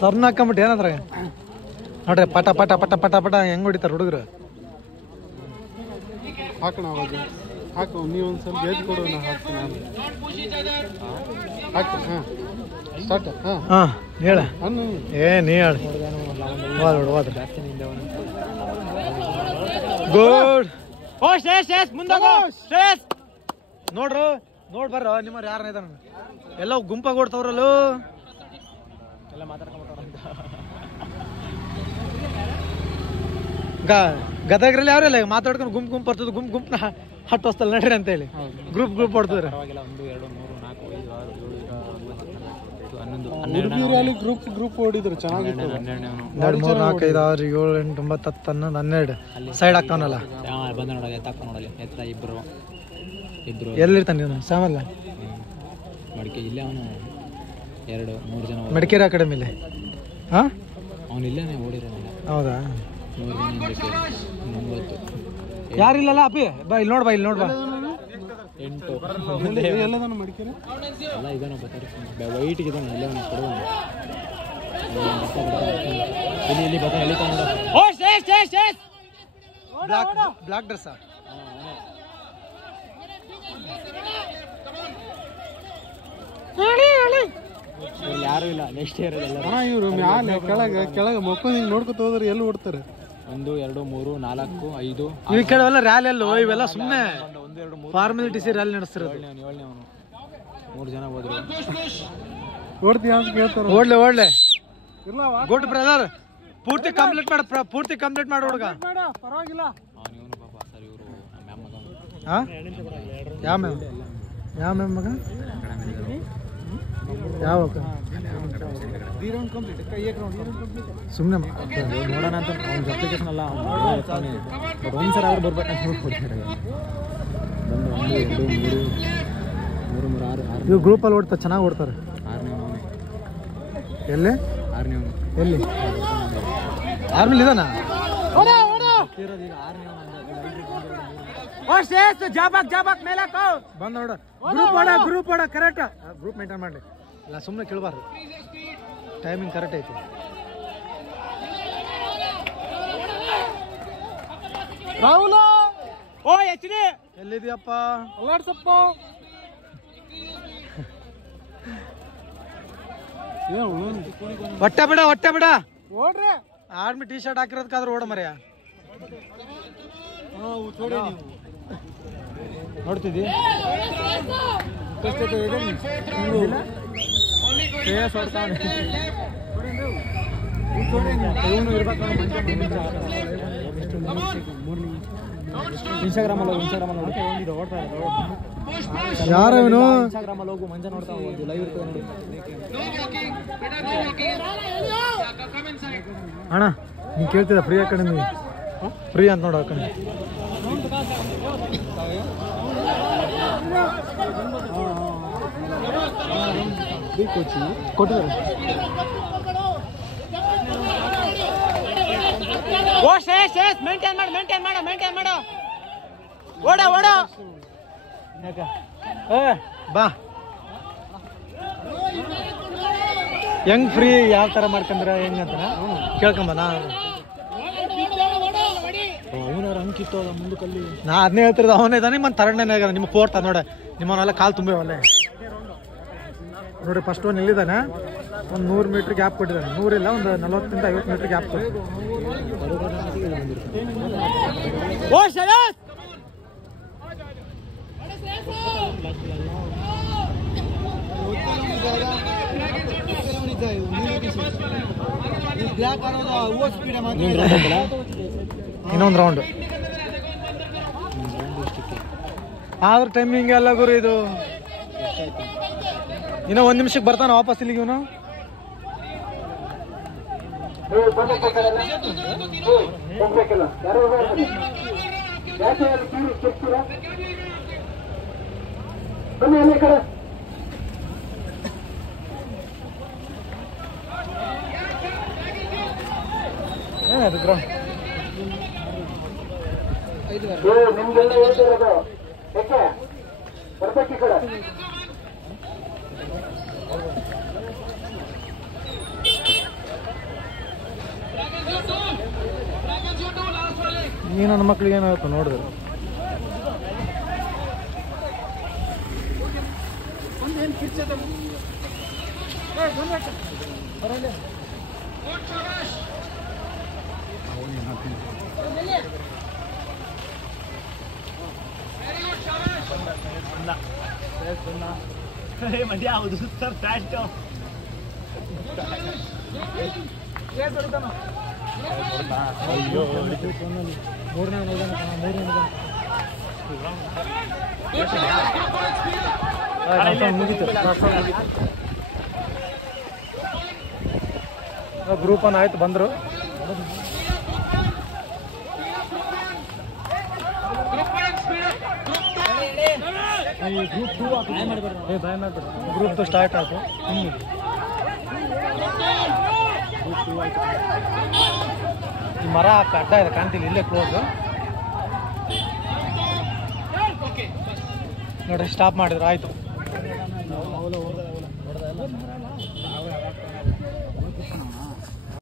ಸರ್ನ ಹಾಕೊಂಬಿಟ್ಟು ಏನಂದ್ರೆ ನೋಡ್ರಿ ಪಟ ಪಟ ಪಟ ಪಟ ಪಟ ಹೆಂಗ್ ಹೊಡಿತಾರ ಹುಡುಗರು. ಹಾಕೋಣ ಅವಾಗ ಹಾಕು, ನೀವೊಂದ್ಸಲ ಬೇಜ್ ಕೊಡು, ನಾ ಹಾಕ್ತೀನಿ. ಹಾಕು. ಹಾಂ ಸ್ಟಾರ್ಟ್. ಹಾಂ ಹೇಳ. ನೀ ಹೇಳ. ಗುಡ್. ಓ ಶೇಷ್ ಮುಂದೋಗು ಶೇಷ್. ನೋಡ್ರು ನೋಡ್ ಬರ್ರ ನಿಮ್ಮವ್ರು ಯಾರನ್ನ ಇದಾರ ಎಲ್ಲ ಗುಂಪಾಗಿ ಓಡ್ತಾವ್ರಲ್ಲ ಎಲ್ಲ ಗದಗ್ರಲ್ಲಿ ಯಾವ್ರಲ್ಲ ಮಾತಾಡ್ಕೊಂಡು ಗುಂಪು ಬರ್ತದ ಗುಂಪನ್ನ ಹಟ್ಟು ಹೊಸ್ತಲ್ಲ ನಡ್ರಿ ಅಂತ ಹೇಳಿ ಗ್ರೂಪ್ ಓಡ್ತಿದ್ರ. ಗ್ರೂಪ್ ಓಡಿದ್ರು ಚೆನ್ನಾಗಿತ್ತು. 2 3 4 5 6 7 8 9 10 11 12 ಸೈಡ್ ಆಗ್ತಾವನಲ್ಲ. ಎಲ್ಲಿರ್ತಾನೆ ನೀನು ಸಾಮಲ್ಲ ಮಡಿಕೇರಿ ಅಕಾಡೆಮಿಲಿ? ಹಾಂ ಹೌದಾ? ಯಾರಿಲ್ಲಲ್ಲ ಅಪ್ಪಿ ಬಾ ಇಲ್ಲಿ ನೋಡ್ಬಾ ಇಲ್ಲಿ ನೋಡ್ಬಾ. 8 ಮಡಿಕೇರಿ ಬ್ಲಾಕ್ ಡ್ರೆಸ್ ಯಾರು ಇಲ್ಲ. ನೆಕ್ಸ್ಟ್ ಇಯರ್ ಇವರು ಕೆಳಗೆ ಮಕ್ಕೊಂಡು ಹಿಂಗೆ ನೋಡ್ಕೊತ ಹೋದ್ರೆ ಎಲ್ಲಿ ಓಡ್ತಾರೆ? 1 2 3 4 5 ಈ ಕಡೆ ಎಲ್ಲ ರ್ಯಾಲಿ ಅಲ್ಲೋ ಇವೆಲ್ಲ ಸುಮ್ಮನೆ ಫಾರ್ಮಾಲಿಟೀಸ್ ರ್ಯಾಲಿ ನಡೆಸ್ತಿರೋದು. 3 ಜನ ಹೋದ್ರು. ಓಡ್ಲೆ ಗುಡ್ ಬ್ರದರ್. ಪೂರ್ತಿ ಕಂಪ್ಲೀಟ್ ಮಾಡು ಹುಡುಗ. ಪರವಾಗಿಲ್ಲ. ಯಾವ ಮ್ಯಾಮ್ ಮಗ ಯಾವ ಸುಮ್ಮನೆ ನೋಡೋಣ ಅಂತ ಅಪ್ಲಿಕೇಶನ್ ಅಲ್ಲ ಬಟ್ ಒಂದ್ಸಲ ಅವ್ರು ಬರ್ಬೇಕಂತ ನೋಡ್ಕೊಡ್ತಾರೆ. 1 2 3 6 ಇವು ಗ್ರೂಪಲ್ಲಿ ಓಡ್ತಾರೆ, ಚೆನ್ನಾಗಿ ಓಡ್ತಾರೆ. 6ನೇ ಎಲ್ಲಿ? 6ನೇ ಎಲ್ಲಿ ಆರ್ಮಿಲಿ ಇದಾನ? ಬಂದ ನೋಡ ಗ್ರೂಪ್ ಓಡ ಕರೆಕ್ಟ್. ಗ್ರೂಪ್ ಮೇಂಟೈನ್ ಮಾಡಲಿ ಇಲ್ಲ, ಸುಮ್ಮನೆ ಕೇಳಬಾರ್ದು. ಟೈಮಿಂಗ್ ಕರೆಕ್ಟ್ ಐತಿ. ರಾಹುಲ ಓ ಎಚ್ ಡಿ ಎಲ್ಲಿದ್ಯಪ್ಪ? ಅಲ್ಲಾಡ್ಸಪ್ಪ. ಹೊಟ್ಟೆ ಬಿಡ ಓಡ್ರಿ. ಆರ್ಮಿ ಟಿ ಶರ್ಟ್ ಹಾಕಿರೋದಕ್ಕಾದ್ರೂ ಓಡ ಮರ್ಯ. ನೋಡ್ತಿದ್ದಿ ಇನ್ಸ್ಟಾಗ್ರಾಮ್ ಅಲ್ಲಿ ಯಾರವನು? ಇನ್ಸ್ಟಾಗ್ರಾಮ್ ಅಲ್ಲಿ ಹೋಗು, ಮಂಜ ನೋಡ್ತಾ ಹೋಗಿ ಲೈವ್ ಇರ್ತದೆ ನೋಡಿ. ಅಣ್ಣ ನೀನು ಕೇಳ್ತಿದ್ದ ಫ್ರೀ ಅಕಾಡೆಮಿ ಫ್ರೀ ಅಂತ ನೋಡು ಅಕಾಡೆಮಿ. ಕೊಟ್ಟಿದ್ದಾರೆ. ಓ ಶೇಷ್ ಮೇಂಟೈನ್ ಮಾಡು. ಓಡ ಬಾ. ಹೆಂಗ್ ಫ್ರೀ ಯಾವ ತರ ಮಾಡ್ಕೊಂಡ್ರ ಹೆಂಗಂತ ಕೇಳ್ಕೊಂಬ. ಅವನಾರ ಅಂಕಿತ್ತು ಮುಂದಕ್ಕಲ್ಲಿ ನಾ ಅದನ್ನೇ ಹೇಳ್ತಿರೋದು. ಅವನೇ ಇದ್ದಾನೆ ಮತ್ತೆ ತರಣ್ಣನೇ ಆಗ್ಯಾದ. ನಿಮ್ಮ ಫೋರ್ತ್ ನೋಡ ನಿಮ್ಮವನ್ನೆಲ್ಲ ಕಾಲು ತುಂಬೇವಲ್ಲೇ ನೋಡ್ರಿ. ಫಸ್ಟ್ ಒಂದು ಎಲ್ಲಿದ್ದಾನೆ, ಒಂದು 100 ಮೀಟ್ರ್ ಗ್ಯಾಪ್ ಕೊಟ್ಟಿದ್ದಾನೆ. 100 ಇಲ್ಲ, ಒಂದು 40 ಇಂದ 50 ಮೀಟ್ರ್ ಗ್ಯಾಪ್ ಕೊಟ್ಟಿದ್ದಾನೆ. ಇನ್ನೊಂದು ರೌಂಡ್ ಆದ್ರ ಟೈಮಿಂಗ್ ಎಲ್ಲ ಗುರು. ಇದು ಇನ್ನೂ 1 ನಿಮಿಷಕ್ಕೆ ಬರ್ತಾನೆ ವಾಪಸ್ ಇಲ್ಲಿಗೆ ಇವನು. ನಿಮ್ಗೆಲ್ಲ ಹೇಳ್ತಿರೋದು ಯಾಕೆ ಬರ್ಬೇಕು ಈ ಕಡೆ. ಈ ನನ್ನ ಮಕ್ಳಿಗೆ ಏನಾಗುತ್ತೆ ನೋಡಿದ್ರೆ. ಮಧ್ಯ ಹೌದು ಸರ್ ಫ್ಯಾಸ್ಟ್ ಮೂರನೇ ಮುಗೀತು. ಗ್ರೂಪ್ ಅನ್ನ ಆಯ್ತು ಬಂದರು. ಗ್ರೂಪ್ 2 ಸ್ಟಾರ್ಟ್ ಆಯ್ತು. ಈ ಮರ ಅಡ್ಡ ಇದೆ ಕಾಣ್ತಿಲ್ಲ, ಇಲ್ಲೇ ಕ್ಲೋಸ್ ನೋಡ್ರಿ. ಸ್ಟಾಪ್ ಮಾಡಿದ್ರು ಆಯ್ತು.